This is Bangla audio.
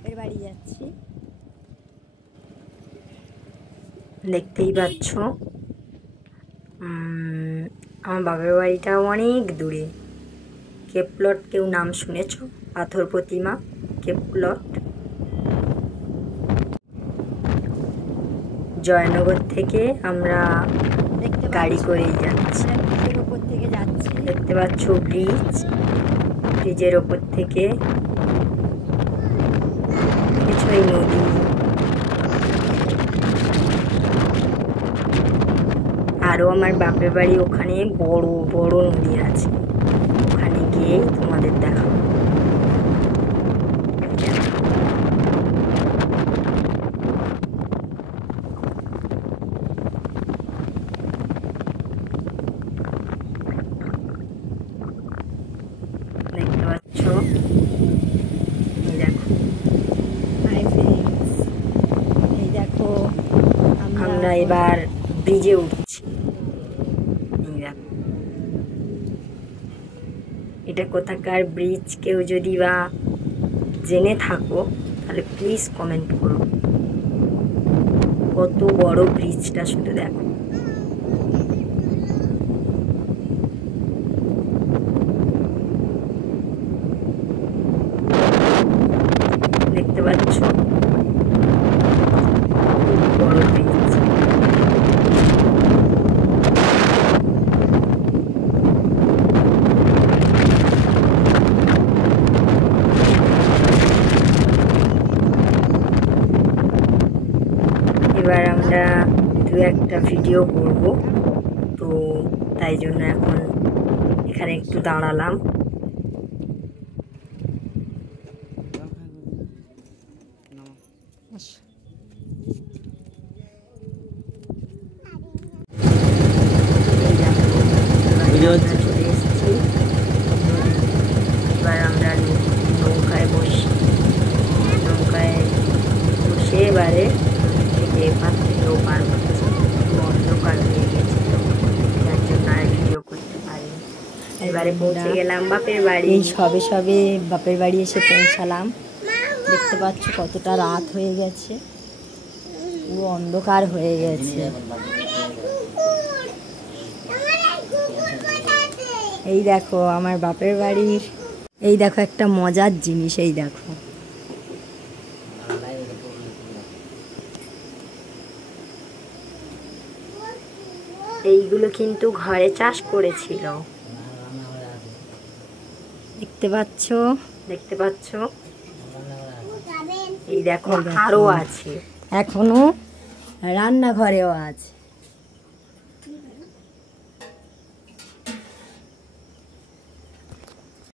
বাপের বাড়ি যাচ্ছি। দেখতেই পাচ্ছ আমার বাপের বাড়িটা অনেক দূরে। কেপলট, কেউ নাম শুনেছ? পাথর প্রতিমা কেপলট। জয়নগর থেকে আমরা গাড়ি করেই যাচ্ছি। ব্রিজের ওপর থেকে যাচ্ছি। দেখতে পাচ্ছ ব্রিজের ওপর থেকে এই নদী। আরও আমার বাপের বাড়ি ওখানে বড় বড় নদী আছে, ওখানে গিয়ে তোমাদের দেখাবো। দেখতে পাচ্ছ, এই দেখো। হাই ফ্রেন্ডস, এই দেখো আমরা এবার ব্রিজে উঠছি। এটা কোথাকার ব্রিজ কেউ যদি বা জেনে থাকো তাহলে প্লিজ কমেন্ট করো। কত বড় ব্রিজটা শুধু দেখো। দেখতে পাচ্ছ বড় ব্রিজ। এবার আমরা দু একটা ভিডিও করব, তো তাই জন্য এখন এখানে একটু দাঁড়ালাম। চলে এসেছি। এবার আমরা নৌকায় বসে এবারে থেকে এপার থেকেও পার হচ্ছে। অন্ধকার হয়ে গেছিল, যার জন্য আর ভিডিও করতে পারিনি। এবারে পৌঁছে গেলাম বাপের বাড়ি। এই সবে সবে বাপের বাড়ি এসে পৌঁছালাম। দেখতে পাচ্ছ কতটা রাত হয়ে গেছে, পুরো অন্ধকার হয়ে গেছে। এই দেখো আমার বাপের বাড়ির, এই দেখো একটা মজার জিনিস, এই দেখো এইগুলো কিন্তু ঘরে চাষ করেছিল। দেখতে পাচ্ছ, দেখতে পাচ্ছ, এই দেখো আরো আছে, এখনো রান্নাঘরেও আছে।